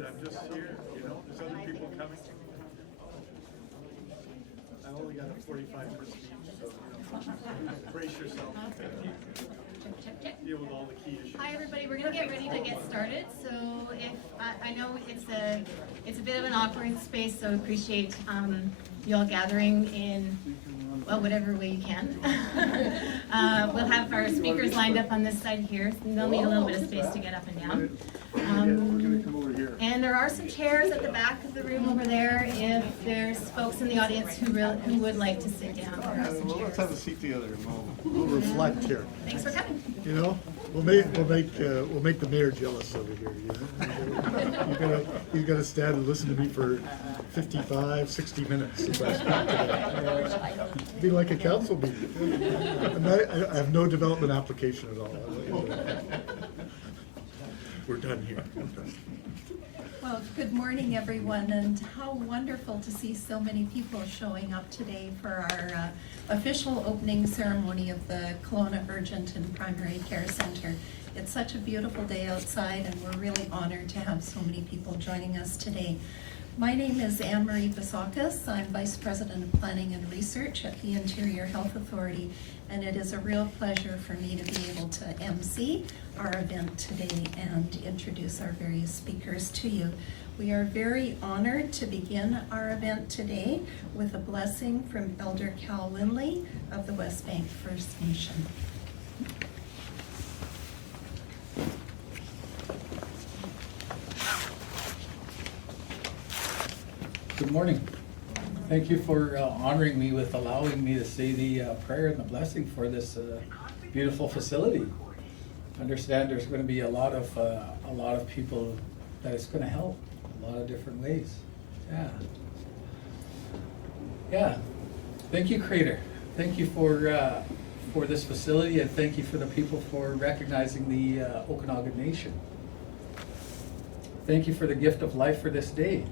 good. I'm just here, you know, there's other people coming. I only got a 45 speech, so, brace yourself. Deal with all the key issues. Hi everybody, we're going to get ready to get started. So if I know it's a bit of an awkward space, so appreciate you all gathering in, well, whatever way you can. We'll have our speakers lined up on this side here. They'll need a little bit of space to get up and down. We're going to come over here. And there are some chairs at the back of the room over there if there's folks in the audience who would like to sit down. There are some Let's chairs. have a seat together and we'll reflect here. Thanks for coming. You know, we'll make the mayor jealous over here. You know? He's gonna stand and listen to me for 55, 60 minutes. If I speak today. It'd be like a council meeting. I have no development application at all. We're done here. Well, good morning, everyone, and how wonderful to see so many people showing up today for our official opening ceremony of the Kelowna Urgent and Primary Care Center. It's such a beautiful day outside, and we're really honored to have so many people joining us today. My name is Anne-Marie Basakis. I'm Vice President of Planning and Research at the Interior Health Authority, and it is a real pleasure for me to be able to MC our event today and introduce our various speakers to you. We are very honored to begin our event today with a blessing from Elder Cal Lindley of the West Bank First Nation. Good morning. Thank you for honoring me with allowing me to say the prayer and the blessing for this beautiful facility. I understand there's going to be a lot of people that it's going to help a lot of different ways. Yeah. Thank you, Creator. Thank you for this facility, and thank you for the people for recognizing the Okanagan Nation. Thank you for the gift of life for this day.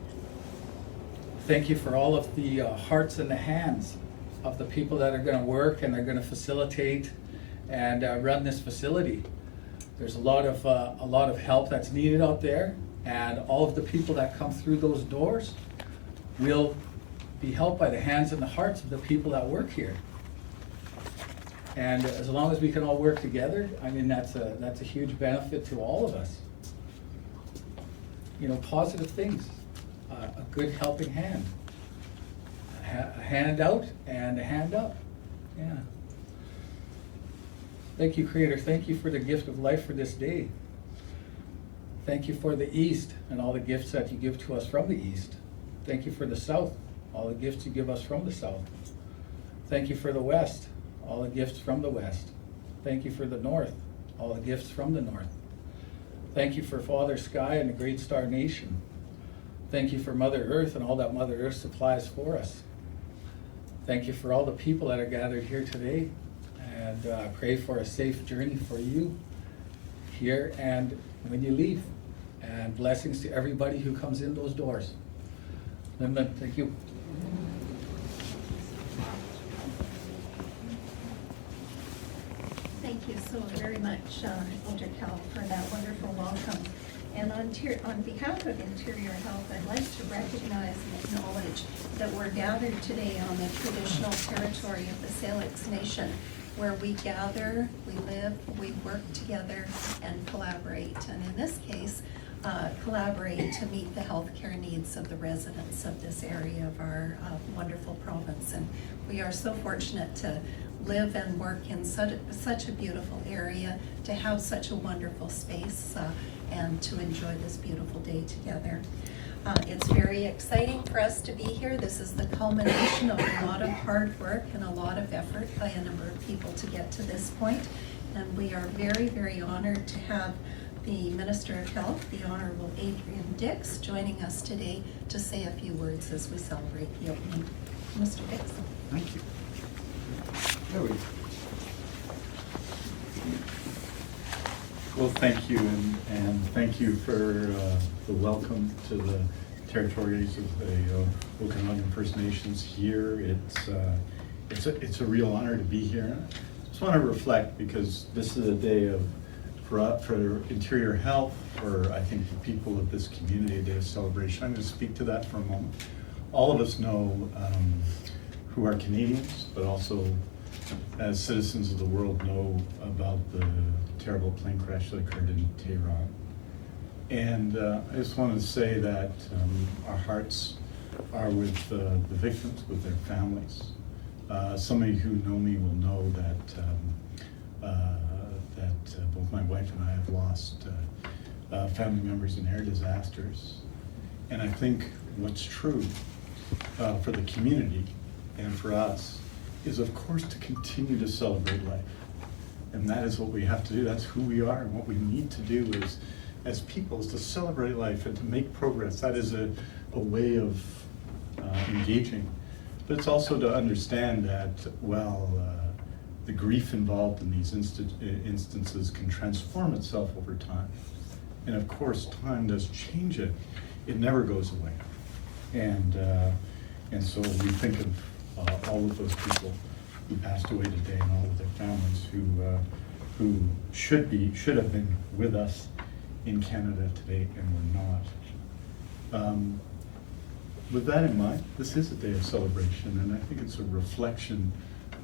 Thank you for all of the hearts and the hands of the people that are going to work and are going to facilitate and run this facility. There's a lot of help that's needed out there, and all of the people that come through those doors will be helped by the hands and the hearts of the people that work here. And as long as we can all work together, I mean, that's a huge benefit to all of us. You know, positive things. A good helping hand, a hand out and a hand up. Yeah. Thank you, Creator. Thank you for the gift of life for this day. Thank you for the East and all the gifts that you give to us from the East. Thank you for the South, all the gifts you give us from the South. Thank you for the West, all the gifts from the West. Thank you for the North, all the gifts from the North. Thank you for Father Sky and the Great Star Nation. Thank you for Mother Earth and all that Mother Earth supplies for us. Thank you for all the people that are gathered here today, and pray for a safe journey for you here and when you leave. And blessings to everybody who comes in those doors. Amen. Thank you. Thank you so very much, Elder Cal, for that wonderful welcome. And on behalf of Interior Health, I'd like to recognize and acknowledge that we're gathered today on the traditional territory of the Salix Nation, where we gather, we live, we work together, and collaborate. And in this case, collaborate to meet the healthcare needs of the residents of this area of our wonderful province. And we are so fortunate to live and work in such a beautiful area, to have such a wonderful space, and to enjoy this beautiful day together. It's very exciting for us to be here. This is the culmination of a lot of hard work and a lot of effort by a number of people to get to this point. And we are very, very honored to have the Minister of Health, the Honorable Adrian Dix, joining us today to say a few words as we celebrate the opening. Mr. Dix. Thank you. There we go. Well, thank you, and thank you for the welcome to the territories of the Okanagan First Nations here. It's a real honor to be here. I just want to reflect, because this is a day of for interior health, for I think the people of this community, a day of celebration. I'm going to speak to that for a moment. All of us know who are Canadians, but also as citizens of the world know about the terrible plane crash that occurred in Tehran. And I just wanted to say that our hearts are with the victims, with their families. Some of you who know me will know that both my wife and I have lost family members in air disasters. And I think what's true for the community and for us is, of course, to continue to celebrate life. And that is what we have to do. That's who we are. And what we need to do is, as people, is to celebrate life and to make progress. That is a way of engaging. But it's also to understand that, well, the grief involved in these instances can transform itself over time. And of course, time does change it. It never goes away. And so we think of all of those people who passed away today and all of their families who should have been with us in Canada today and were not. With that in mind, this is a day of celebration, and I think it's a reflection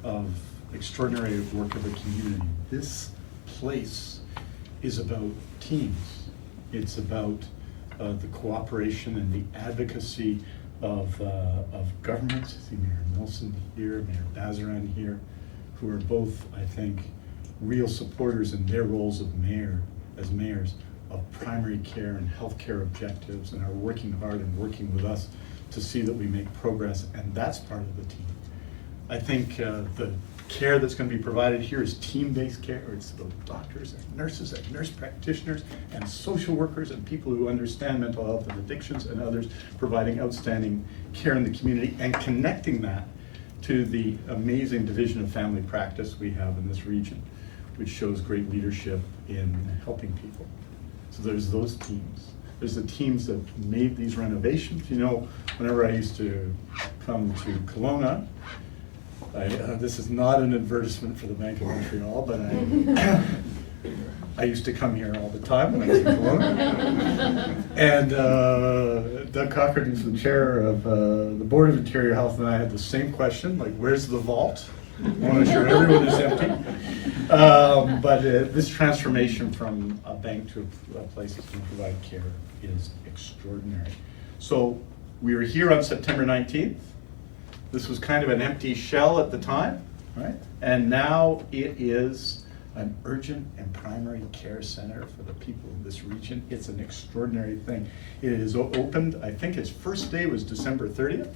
of extraordinary work of a community. This place is about teams. It's about the cooperation and the advocacy of governments. I see Mayor Nelson here, Mayor Bazaran here, who are both, I think, real supporters in their roles as mayors of primary care and healthcare objectives, and are working hard and working with us to see that we make progress, and that's part of the team. I think the care that's going to be provided here is team-based care. It's about doctors and nurses and nurse practitioners and social workers and people who understand mental health and addictions and others, providing outstanding care in the community and connecting that to the amazing division of family practice we have in this region, which shows great leadership in helping people. So there's those teams. There's the teams that made these renovations. You know, whenever I used to come to Kelowna, this is not an advertisement for the Bank of Montreal, but I used to come here all the time when I was in Kelowna. And Doug Cochran, who's the chair of the Board of Interior Health, and I had the same question, like, where's the vault? I want to ensure everyone is empty. But this transformation from a bank to a place that can provide care is extraordinary. So we were here on September 19th. This was kind of an empty shell at the time, right? And now it is an urgent and primary care center for the people in this region. It's an extraordinary thing. It is opened, I think its first day was December 30th.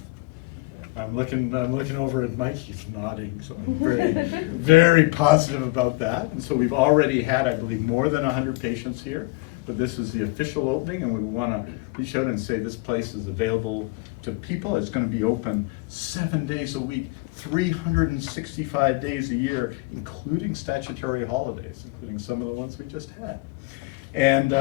I'm looking over at Mike, he's nodding, so I'm very, very positive about that. And so we've already had, I believe, more than 100 patients here, but this is the official opening, and we want to reach out and say this place is available to people. It's going to be open 7 days a week, 365 days a year, including statutory holidays, including some of the ones we just had. And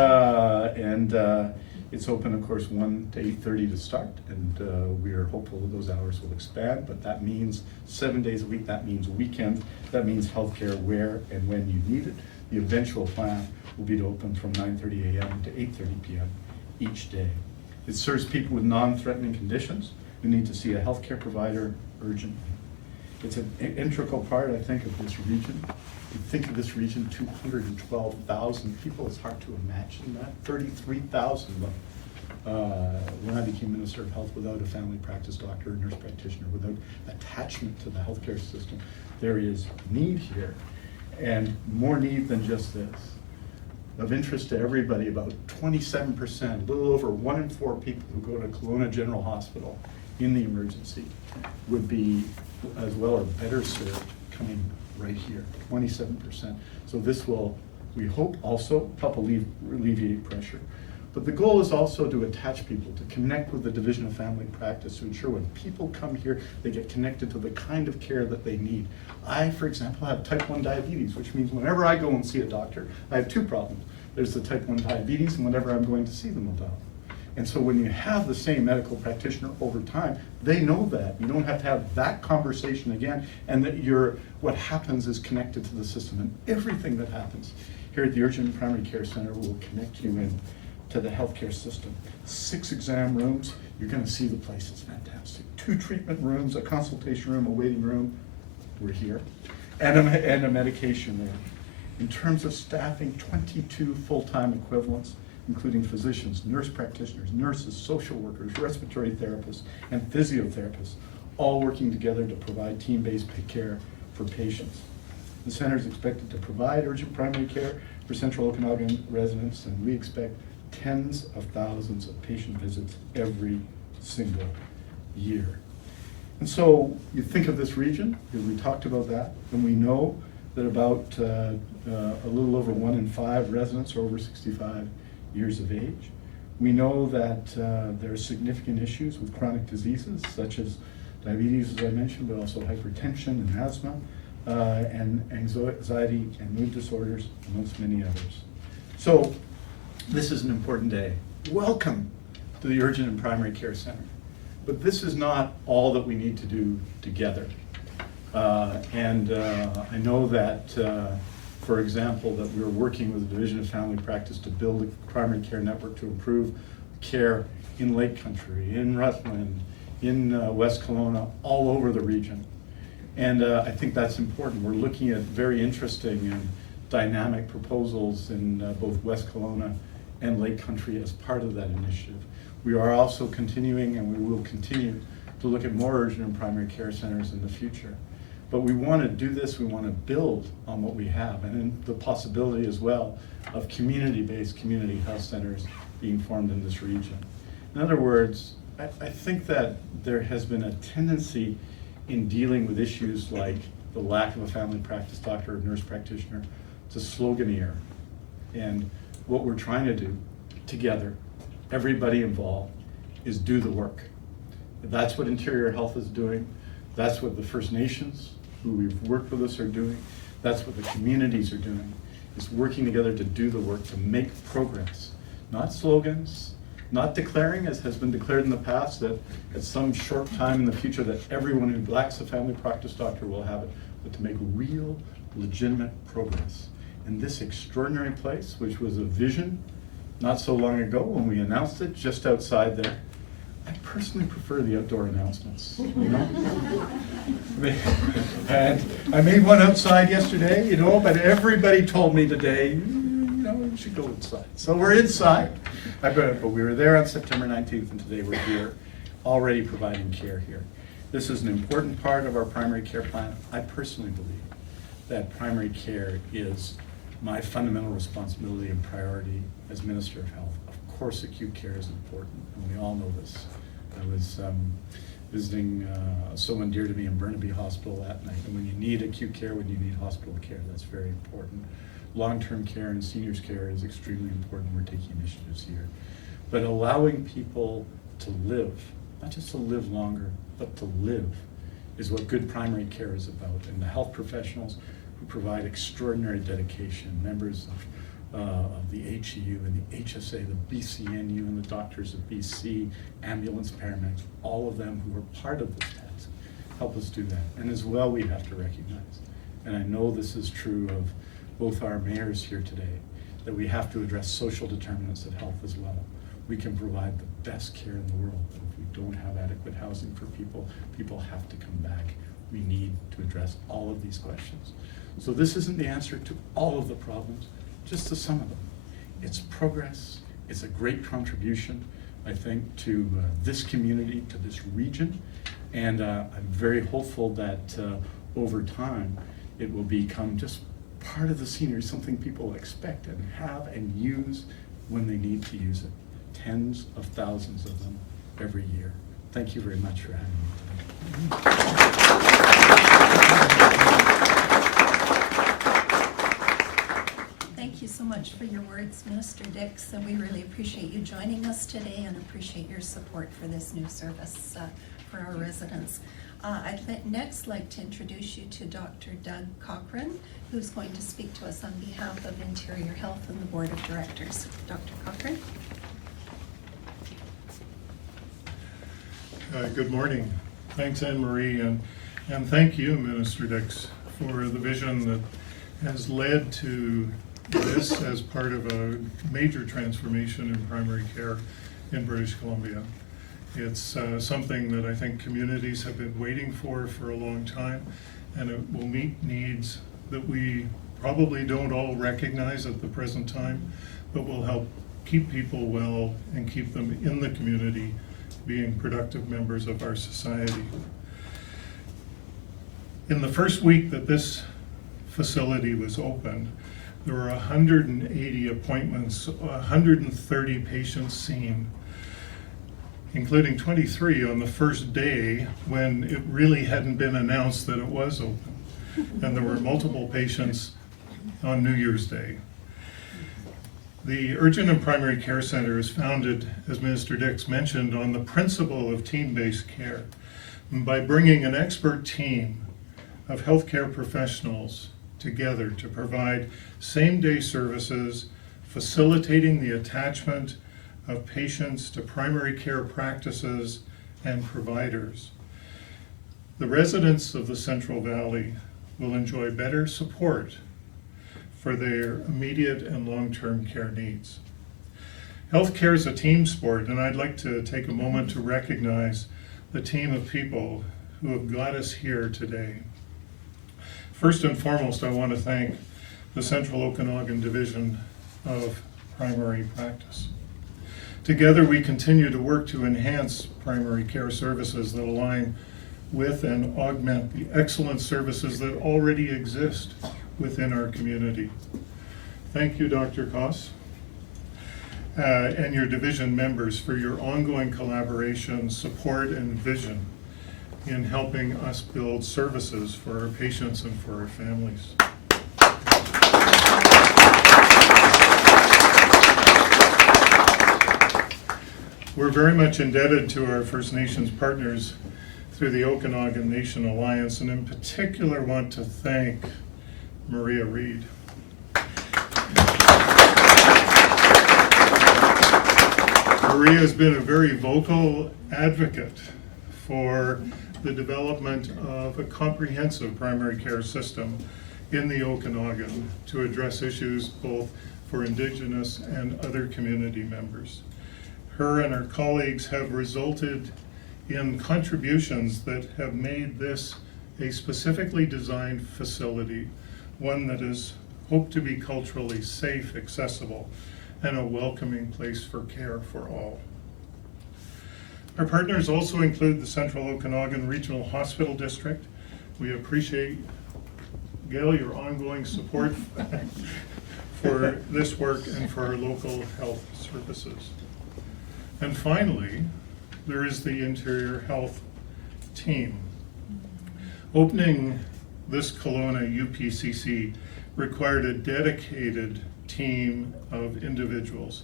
it's open, of course, 1 to 8:30 to start, and we are hopeful that those hours will expand, but that means 7 days a week, that means weekends, that means healthcare where and when you need it. The eventual plan will be to open from 9:30 a.m. to 8:30 p.m. each day. It serves people with non-threatening conditions who need to see a healthcare provider urgently. It's an integral part, I think, of this region. You think of this region, 212,000 people, it's hard to imagine that. 33,000 of them when I became Minister of Health without a family practice doctor or nurse practitioner, without attachment to the healthcare system. There is need here, and more need than just this. Of interest to everybody, about 27%, a little over 1 in 4 people who go to Kelowna General Hospital in the emergency would be as well or better served coming right here, 27%. So this will, we hope, also help alleviate pressure. But the goal is also to attach people, to connect with the Division of Family Practice, to ensure when people come here, they get connected to the kind of care that they need. I, for example, have type 1 diabetes, which means whenever I go and see a doctor, I have 2 problems. There's the type 1 diabetes, and whenever I'm going to see them about it. And so when you have the same medical practitioner over time, they know that. You don't have to have that conversation again, and that what happens is connected to the system, and everything that happens here at the Urgent Primary Care Center will connect you in to the healthcare system. 6 exam rooms, you're gonna see the place, it's fantastic. 2 treatment rooms, a consultation room, a waiting room, we're here, and a medication room. In terms of staffing, 22 full-time equivalents, including physicians, nurse practitioners, nurses, social workers, respiratory therapists, and physiotherapists, all working together to provide team-based care for patients. The center is expected to provide urgent primary care for Central Okanagan residents, and we expect tens of thousands of patient visits every single year. And so you think of this region, because we talked about that, and we know that about a little over 1 in 5 residents are over 65 years of age. We know that there are significant issues with chronic diseases such as diabetes, as I mentioned, but also hypertension and asthma, and anxiety and mood disorders, amongst many others. So this is an important day. Welcome to the Urgent and Primary Care Center. But this is not all that we need to do together. I know that, for example, that we're working with the Division of Family Practice to build a primary care network to improve care in Lake Country, in Rutland, in West Kelowna, all over the region. And I think that's important. We're looking at very interesting and dynamic proposals in both West Kelowna and Lake Country as part of that initiative. We are also continuing, and we will continue to look at more urgent and primary care centers in the future. But we want to do this, we want to build on what we have, and then the possibility as well of community-based community health centers being formed in this region. In other words, I think that there has been a tendency in dealing with issues like the lack of a family practice doctor or nurse practitioner to sloganeer. And what we're trying to do together, everybody involved, is do the work. That's what Interior Health is doing. That's what the First Nations, who we've worked with us, are doing. That's what the communities are doing, is working together to do the work, to make progress. Not slogans, not declaring, as has been declared in the past, that at some short time in the future that everyone who lacks a family practice doctor will have it, but to make real, legitimate progress. In this extraordinary place, which was a vision not so long ago when we announced it just outside there, I personally prefer the outdoor announcements, you know? And I made one outside yesterday, you know, but everybody told me today, you know, we should go inside. So we're inside, but we were there on September 19th, and today we're here, already providing care here. This is an important part of our primary care plan. I personally believe that primary care is my fundamental responsibility and priority as Minister of Health. Of course, acute care is important, and we all know this. I was visiting someone dear to me in Burnaby Hospital that night, and when you need acute care, when you need hospital care, that's very important. Long-term care and seniors care is extremely important. We're taking initiatives here. But allowing people to live, not just to live longer, but to live, is what good primary care is about. And the health professionals who provide extraordinary dedication, members of the HEU and the HSA, the BCNU and the doctors of BC, ambulance paramedics, all of them who are part of this task, help us do that. And as well, we have to recognize, and I know this is true of both our mayors here today, that we have to address social determinants of health as well. We can provide the best care in the world, but if we don't have adequate housing for people, people have to come back. We need to address all of these questions. So this isn't the answer to all of the problems, just to some of them. It's progress, it's a great contribution, I think, to this community, to this region, and I'm very hopeful that over time it will become just part of the scenery, something people expect and have and use when they need to use it. Tens of thousands of them every year. Thank you very much for having me today. Thank you so much for your words, Minister Dix, and we really appreciate you joining us today and appreciate your support for this new service for our residents. I'd next like to introduce you to Dr. Doug Cochran, who's going to speak to us on behalf of Interior Health and the Board of Directors. Dr. Cochran. Good morning. Thanks, Anne-Marie, and thank you, Minister Dix, for the vision that has led to this as part of a major transformation in primary care in British Columbia. It's something that I think communities have been waiting for a long time, and it will meet needs that we probably don't all recognize at the present time, but will help keep people well and keep them in the community, being productive members of our society. In the first week that this facility was opened, there were 180 appointments, 130 patients seen, including 23 on the first day when it really hadn't been announced that it was open. And there were multiple patients on New Year's Day. The Urgent and Primary Care Center is founded, as Minister Dix mentioned, on the principle of team-based care. And by bringing an expert team of healthcare professionals together to provide same-day services, facilitating the attachment of patients to primary care practices and providers. The residents of the Central Valley will enjoy better support for their immediate and long-term care needs. Healthcare is a team sport, and I'd like to take a moment to recognize the team of people who have got us here today. First and foremost, I want to thank the Central Okanagan Division of Primary Practice. Together, we continue to work to enhance primary care services that align with and augment the excellent services that already exist within our community. Thank you, Dr. Koss, and your division members for your ongoing collaboration, support, and vision in helping us build services for our patients and for our families. We're very much indebted to our First Nations partners through the Okanagan Nation Alliance, and in particular want to thank Maria Reed. Maria has been a very vocal advocate for the development of a comprehensive primary care system in the Okanagan to address issues both for Indigenous and other community members. Her and her colleagues have resulted in contributions that have made this a specifically designed facility, one that is hoped to be culturally safe, accessible, and a welcoming place for care for all. Our partners also include the Central Okanagan Regional Hospital District. We appreciate, Gail, your ongoing support for this work and for our local health services. And finally, there is the Interior Health team. Opening this Kelowna UPCC required a dedicated team of individuals,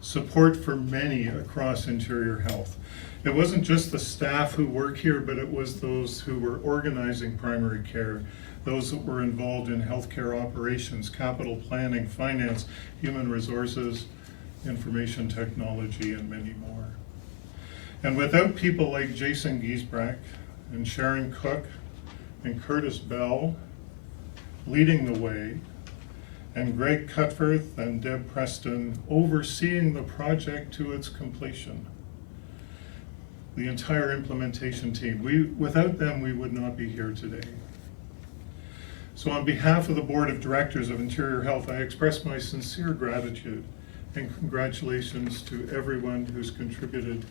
support for many across Interior Health. It wasn't just the staff who work here, but it was those who were organizing primary care, those that were involved in healthcare operations, capital planning, finance, human resources, information technology, and many more. And without people like Jason Giesbrecht and Sharon Cook and Curtis Bell leading the way, and Greg Cutforth and Deb Preston overseeing the project to its completion, the entire implementation team, without them, we would not be here today. So on behalf of the Board of Directors of Interior Health, I express my sincere gratitude and congratulations to everyone who's contributed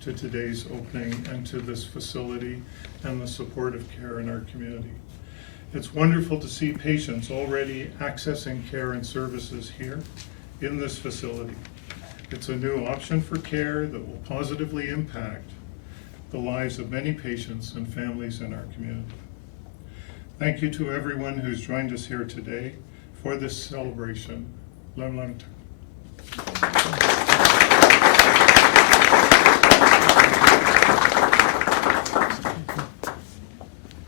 to today's opening and to this facility and the supportive care in our community. It's wonderful to see patients already accessing care and services here in this facility. It's a new option for care that will positively impact the lives of many patients and families in our community. Thank you to everyone who's joined us here today for this celebration. Lem Lem.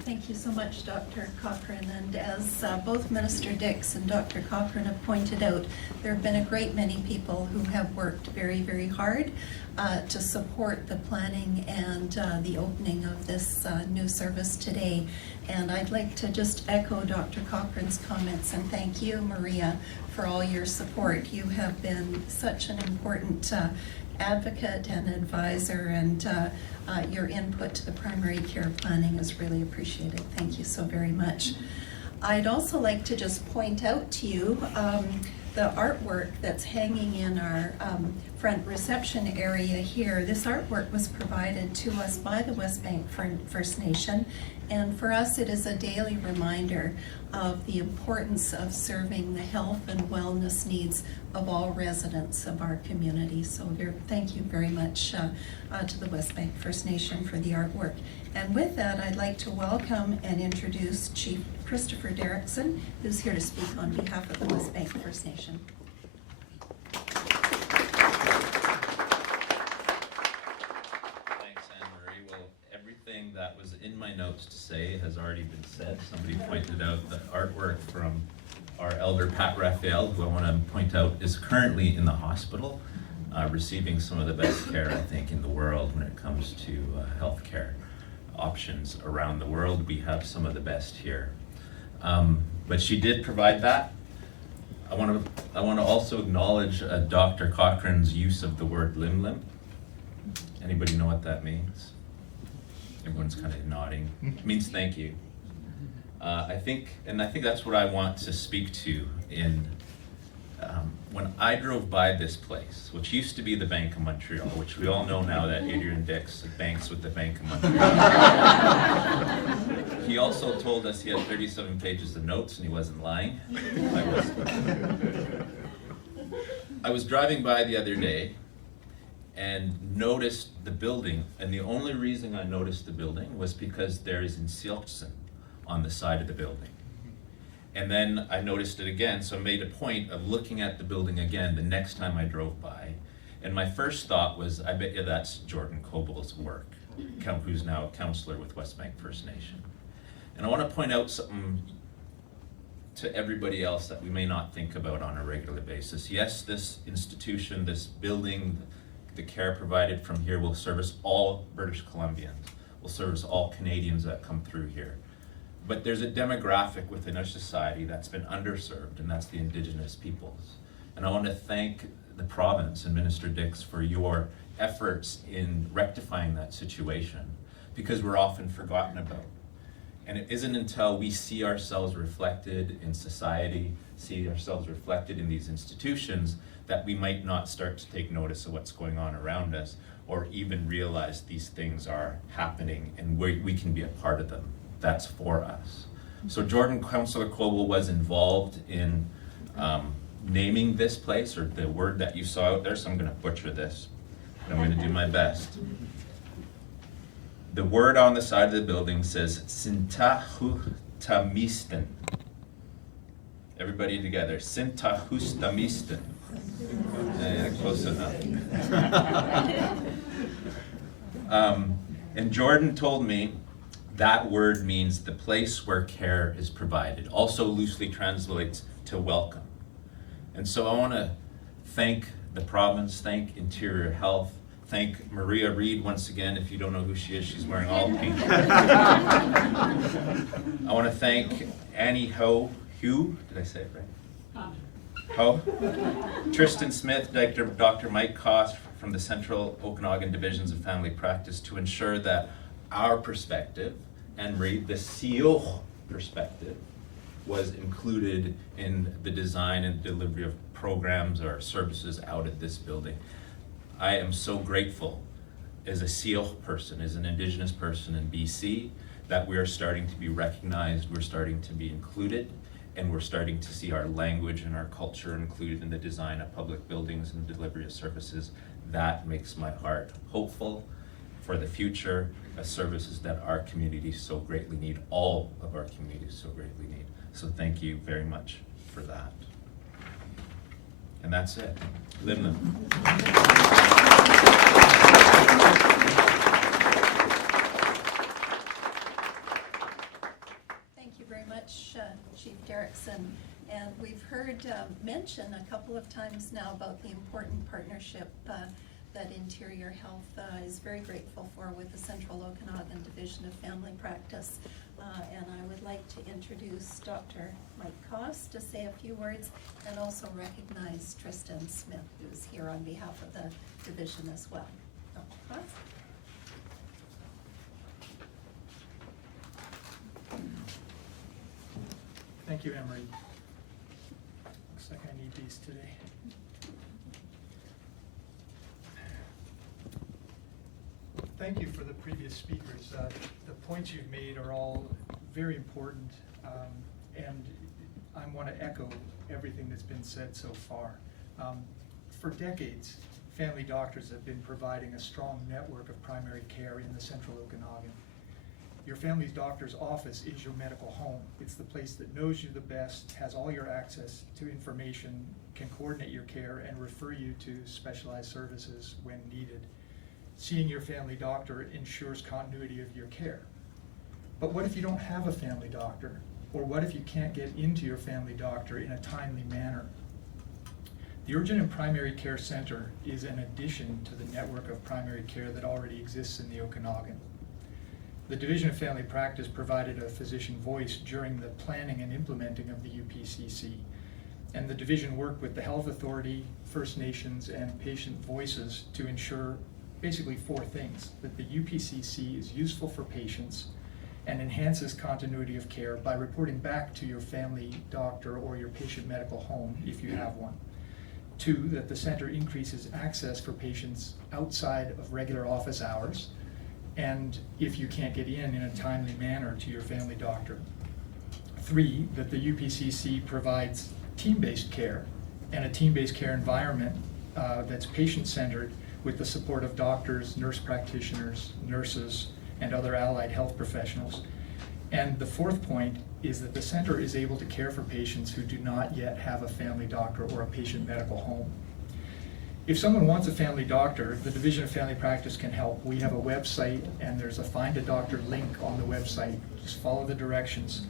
Thank you so much, Dr. Dr. Cochran, and as both Minister Dix and Dr. Cochran have pointed out, there have been a great many people who have worked very, very hard to support the planning and the opening of this new service today. And I'd like to just echo Dr. Cochran's comments and thank you, Maria, for all your support. You have been such an important advocate and advisor, and your input to the primary care planning is really appreciated. Thank you so very much. I'd also like to just point out to you the artwork that's hanging in our front reception area here. This artwork was provided to us by the West Bank First Nation, and for us it is a daily reminder of the importance of serving the health and wellness needs of all residents of our community. So thank you very much to the West Bank First Nation for the artwork. And with that, I'd like to welcome and introduce Chief Christopher Derrickson, who's here to speak on behalf of the West Bank First Nation. Thanks, Anne-Marie. Well, everything that was in my notes to say has already been said. Somebody pointed out the artwork from our elder Pat Raphael, who I want to point out is currently in the hospital, receiving some of the best care, I think, in the world when it comes to healthcare options around the world. We have some of the best here. But she did provide that. I want to also acknowledge Dr. Cochran's use of the word lim lim. Anybody know what that means? Everyone's kind of nodding. It means thank you. I think that's what I want to speak to in when I drove by this place, which used to be the Bank of Montreal, which we all know now that Adrian Dix banks with the Bank of Montreal. He also told us he had 37 pages of notes and he wasn't lying. I was driving by the other day and noticed the building, and the only reason I noticed the building was because there is Insilkson on the side of the building. And then I noticed it again, so I made a point of looking at the building again the next time I drove by. And my first thought was, I bet you that's Jordan Cobal's work, who's now a counselor with West Bank First Nation. And I want to point out something to everybody else that we may not think about on a regular basis. Yes, this institution, this building, the care provided from here will service all British Columbians, will service all Canadians that come through here. But there's a demographic within our society that's been underserved, and that's the Indigenous peoples. And I want to thank the province and Minister Dix for your efforts in rectifying that situation, because we're often forgotten about. And it isn't until we see ourselves reflected in society, see ourselves reflected in these institutions, that we might not start to take notice of what's going on around us, or even realize these things are happening and we can be a part of them. That's for us. So Jordan, Councillor Coble was involved in naming this place, or the word that you saw out there, so I'm going to butcher this, but I'm going to do my best. The word on the side of the building says Sintahustamisten. Everybody together, Sintahustamisten. Close enough. And Jordan told me that word means the place where care is provided. Also loosely translates to welcome. And so I want to thank the province, thank Interior Health, thank Maria Reed once again. If you don't know who she is, she's wearing all pink. I want to thank Annie Hugh, did I say it right? Ho. Tristan Smith, Dr. Mike Koss from the Central Okanagan Divisions of Family Practice to ensure that our perspective, and the CEO perspective, was included in the design and delivery of programs or services out at this building. I am so grateful as a CEO person, as an Indigenous person in BC, that we are starting to be recognized, we're starting to be included, and we're starting to see our language and our culture included in the design of public buildings and delivery of services. That makes my heart hopeful for the future of services that our community so greatly need, all of our communities so greatly need. So thank you very much for that. And that's it. Lim lim. Thank you mention a couple of times now about the important partnership that Interior Health is very grateful for with the Central Okanagan Division of Family Practice. And I would like to introduce Dr. Mike Koss to say a few words, and also recognize Tristan Smith, who's here on behalf of the division as well. Dr. Koss? Thank you, Emery. Looks like I need these today. Thank you for the previous speakers. The points you've made are all very important, and I want to echo everything that's been said so far. For decades, family doctors have been providing a strong network of primary care in the Central Okanagan. Your family doctor's office is your medical home. It's the place that knows you the best, has all your access to information, can coordinate your care, and refer you to specialized services when needed. Seeing your family doctor ensures continuity of your care. But what if you don't have a family doctor? Or what if you can't get into your family doctor in a timely manner? The Urgent and Primary Care Center is an addition to the network of primary care that already exists in the Okanagan. The Division of Family Practice provided a physician voice during the planning and implementing of the UPCC. And the division worked with the Health Authority, First Nations, and patient voices to ensure basically four things: that the UPCC is useful for patients and enhances continuity of care by reporting back to your family doctor or your patient medical home if you have one. 2, that the center increases access for patients outside of regular office hours, and if you can't get in a timely manner to your family doctor. 3, that the UPCC provides team-based care and a team-based care environment that's patient-centered with the support of doctors, nurse practitioners, nurses, and other allied health professionals. And the 4th point is that the center is able to care for patients who do not yet have a family doctor or a patient medical home. If someone wants a family doctor, the Division of Family Practice can help. We have a website, and there's a Find a Doctor link on the website. Just follow the directions.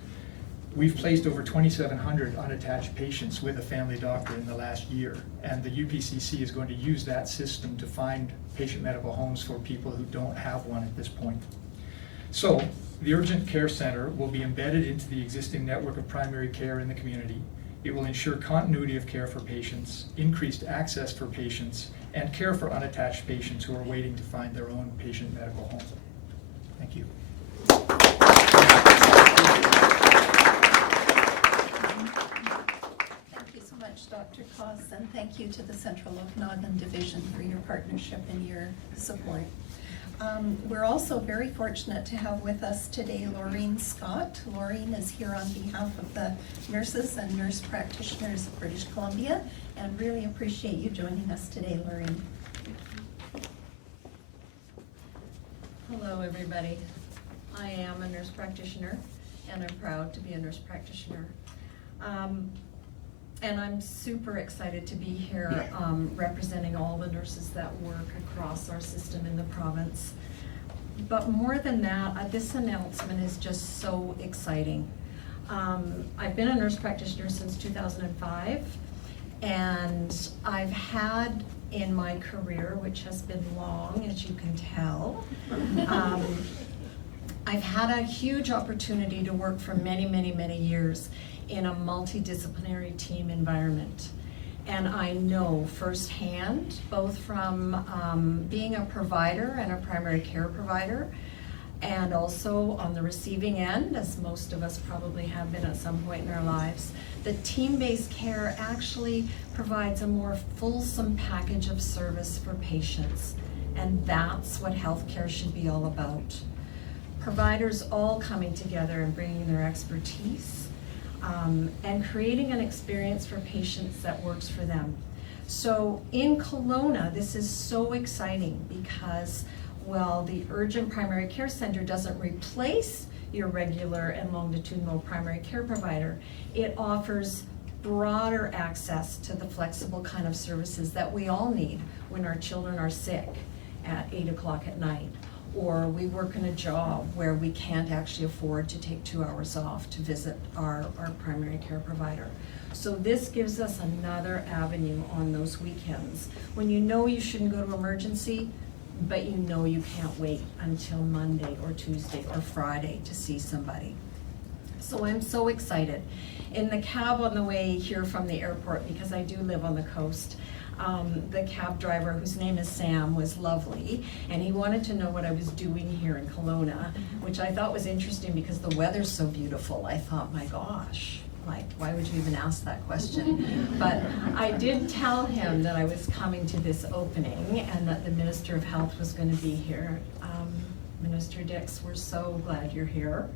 We've placed over 2,700 unattached patients with a family doctor in the last year, and the UPCC is going to use that system to find patient medical homes for people who don't have one at this point. So, the Urgent Care Center will be embedded into the existing network of primary care in the community. It will ensure continuity of care for patients, increased access for patients, and care for unattached patients who are waiting to find their own patient medical home. Thank you. Thank you so much, Dr. Koss, and thank you to the Central Okanagan Division for your partnership and your support. We're also very fortunate to have with us today Laureen Scott. Laureen is here on behalf of the nurses and nurse practitioners of British Columbia, and really appreciate you joining us today, Laureen. Hello, everybody. I am a nurse practitioner, and I'm proud to be a nurse practitioner. And I'm super excited to be here representing all the nurses that work across our system in the province. But more than that, this announcement is just so exciting. I've been a nurse practitioner since 2005, and I've had in my career, which has been long, as you can tell, I've had a huge opportunity to work for many, many, many years in a multidisciplinary team environment. And I know firsthand, both from being a provider and a primary care provider, and also on the receiving end, as most of us probably have been at some point in our lives, that team-based care actually provides a more fulsome package of service for patients. And that's what healthcare should be all about. Providers all coming together and bringing their expertise, and creating an experience for patients that works for them. So in Kelowna, this is so exciting because, well, the Urgent Primary Care Center doesn't replace your regular and longitudinal primary care provider. It offers broader access to the flexible kind of services that we all need when our children are sick at 8 o'clock at night, or we work in a job where we can't actually afford to take 2 hours off to visit our primary care provider. So this gives us another avenue on those weekends. When you know you shouldn't go to emergency, but you know you can't wait until Monday or Tuesday or Friday to see somebody. So I'm so excited. In the cab on the way here from the airport, because I do live on the coast, the cab driver, whose name is Sam, was lovely, and he wanted to know what I was doing here in Kelowna, which I thought was interesting because the weather's so beautiful. I thought, my gosh, like, why would you even ask that question? But I did tell him that I was coming to this opening and that the Minister of Health was going to be here. Minister Dix, we're so glad you're here.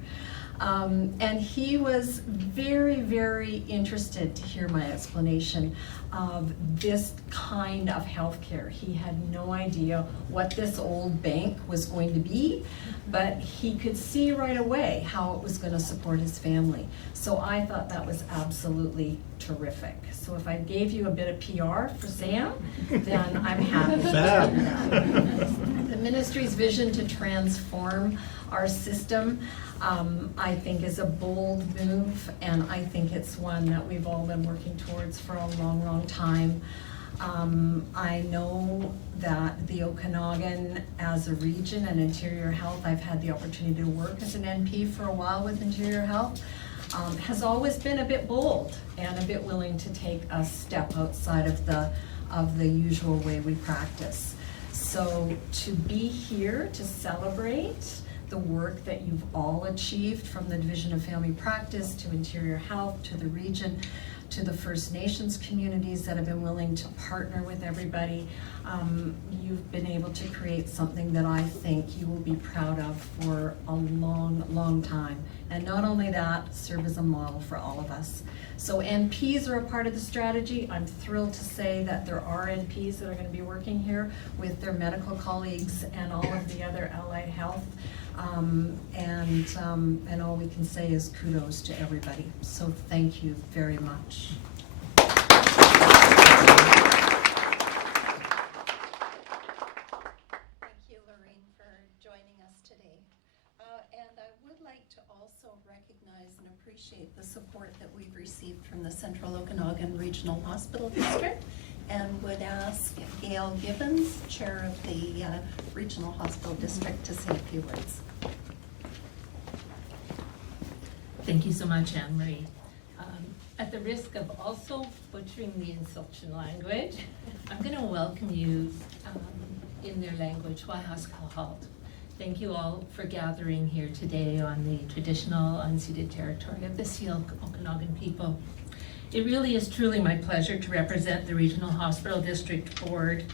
And he was very, very interested to hear my explanation of this kind of healthcare. He had no idea what this old bank was going to be, but he could see right away how it was going to support his family. So I thought that was absolutely terrific. So if I gave you a bit of PR for Sam, then I'm happy. The ministry's vision to transform our system, I think, is a bold move, and I think it's one that we've all been working towards for a long, long time. I know that the Okanagan as a region and Interior Health, I've had the opportunity to work as an NP for a while with Interior Health, has always been a bit bold and a bit willing to take a step outside of the usual way we practice. So to be here to celebrate the work that you've all achieved, from the Division of Family Practice to Interior Health to the region to the First Nations communities that have been willing to partner with everybody, you've been able to create something that I think you will be proud of for a long, long time. And not only that, serve as a model for all of us. So NPs are a part of the strategy. I'm thrilled to say that there are NPs that are going to be working here with their medical colleagues and all of the other allied health. And all we can say is kudos to everybody. So thank you very much. Thank you, Lorraine, for joining us today. And I would like to also recognize and appreciate the support that we've received from the Central Okanagan Regional Hospital District, and would ask Gail Gibbons, Chair of the Regional Hospital District, to say a few words. Thank you so much, Anne-Marie. At the risk of also butchering the Insultion language, I'm going to welcome you in their language, Waihaskahalt. Thank you all for gathering here today on the traditional unceded territory of the Seal Okanagan people. It really is truly my pleasure to represent the Regional Hospital District Board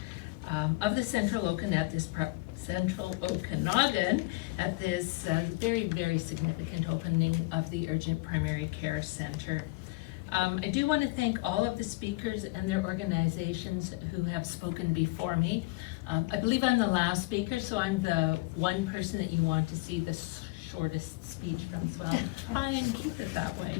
of the Central Okanagan at this very, very significant opening of the Urgent Primary Care Center. I do want to thank all of the speakers and their organizations who have spoken before me. I believe I'm the last speaker, so I'm the one person that you want to see the shortest speech from, so I'll try and keep it that way.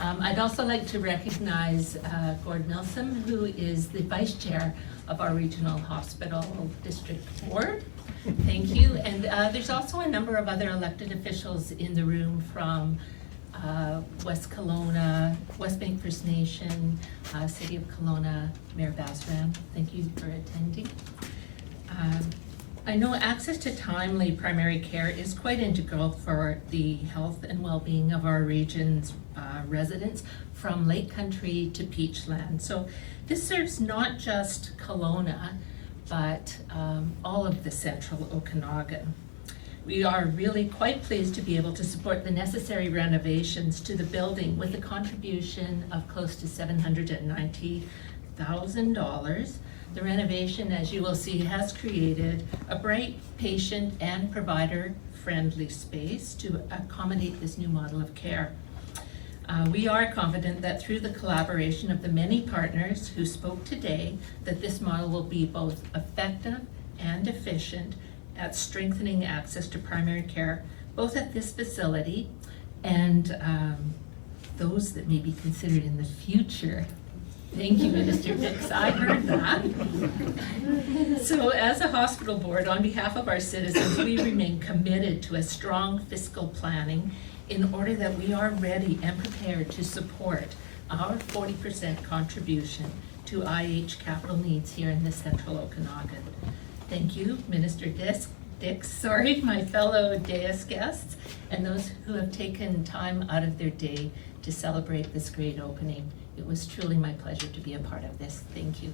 I'd also like to recognize Gord Milsom, who is the Vice Chair of our Regional Hospital District Board. Thank you. And there's also a number of other elected officials in the room from West Kelowna, West Bank First Nation, City of Kelowna, Mayor Basran. Thank you for attending. I know access to timely primary care is quite integral for the health and well-being of our region's residents, from Lake Country to Peachland. So this serves not just Kelowna, but all of the Central Okanagan. We are really quite pleased to be able to support the necessary renovations to the building with a contribution of close to $790,000. The renovation, as you will see, has created a bright, patient, and provider-friendly space to accommodate this new model of care. We are confident that through the collaboration of the many partners who spoke today, that this model will be both effective and efficient at strengthening access to primary care, both at this facility and those that may be considered in the future. Thank you, Minister Dix. I heard that. So as a hospital board, on behalf of our citizens, we remain committed to a strong fiscal planning in order that we are ready and prepared to support our 40% contribution to IH capital needs here in the Central Okanagan. Thank you, Minister Dix, my fellow dais guests, and those who have taken time out of their day to celebrate this great opening. It was truly my pleasure to be a part of this. Thank you.